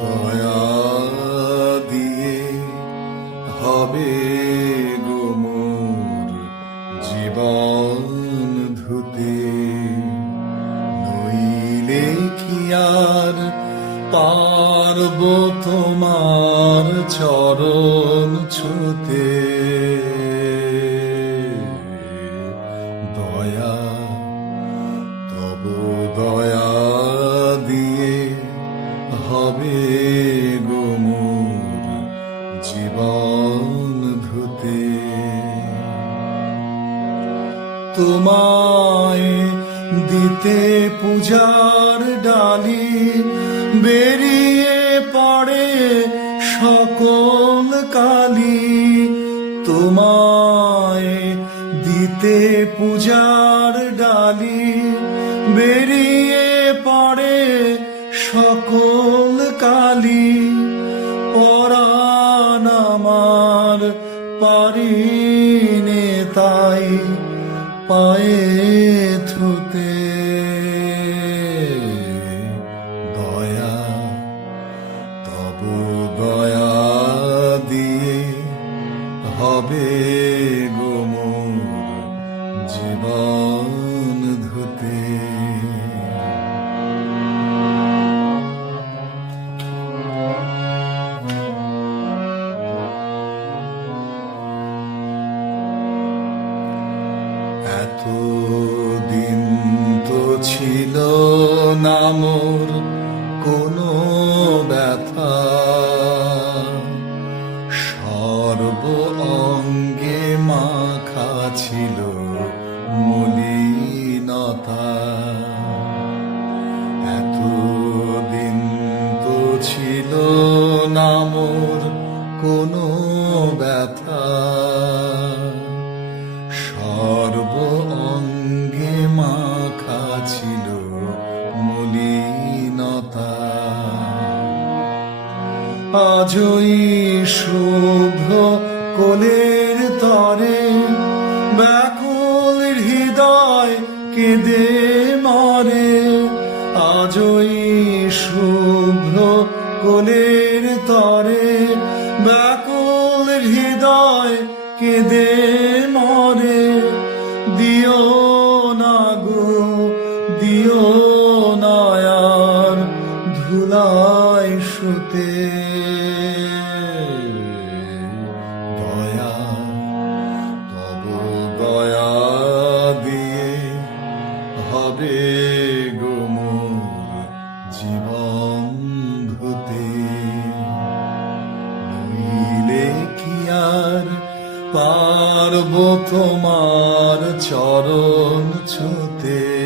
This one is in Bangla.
দয়া দিয়ে হবে গো মোর জীবন ধুতে, নইলে কি আর পারব তোমার চরণ ছুতে। দয়া তব দয়া দিয়ে হবে গো মোর জীবন ধুতে। তোমায় দিতে পূজার ডালি বেরিয়ে পড়ে সকল কালি। তোমায় দিতে পূজার ডালি বেরিয়ে পড়ে সকল কালি। পরাণ আমার পারিনে তাই পায়ে থুতে। দয়া তব দয়া দিয়ে হবে গো মোর জীবন ধুতে। এতদিন তো ছিল না মোর কোনো ব্যথা, সর্ব অঙ্গে মাখা ছিল মলিনতা। এতদিন তো ছিল না মোর কোনো ব্যথা, সর্ব অঙ্গে মাখা ছিল মলিনতা। আজই শুভ্র কোলের তরে ব্যাকুল হৃদয় কেঁদে মরে। আজই শুভ্র কোলের তরে ব্যাকুল হৃদয় কেঁদে মরে। দিও না গো দিও না আর ধুলায় শুতে। দয়া তব দয়া দিয়ে হবে গো মোর জীবন ধুতে, নইলে কি আর পারব তোমার চরণ ছুতে।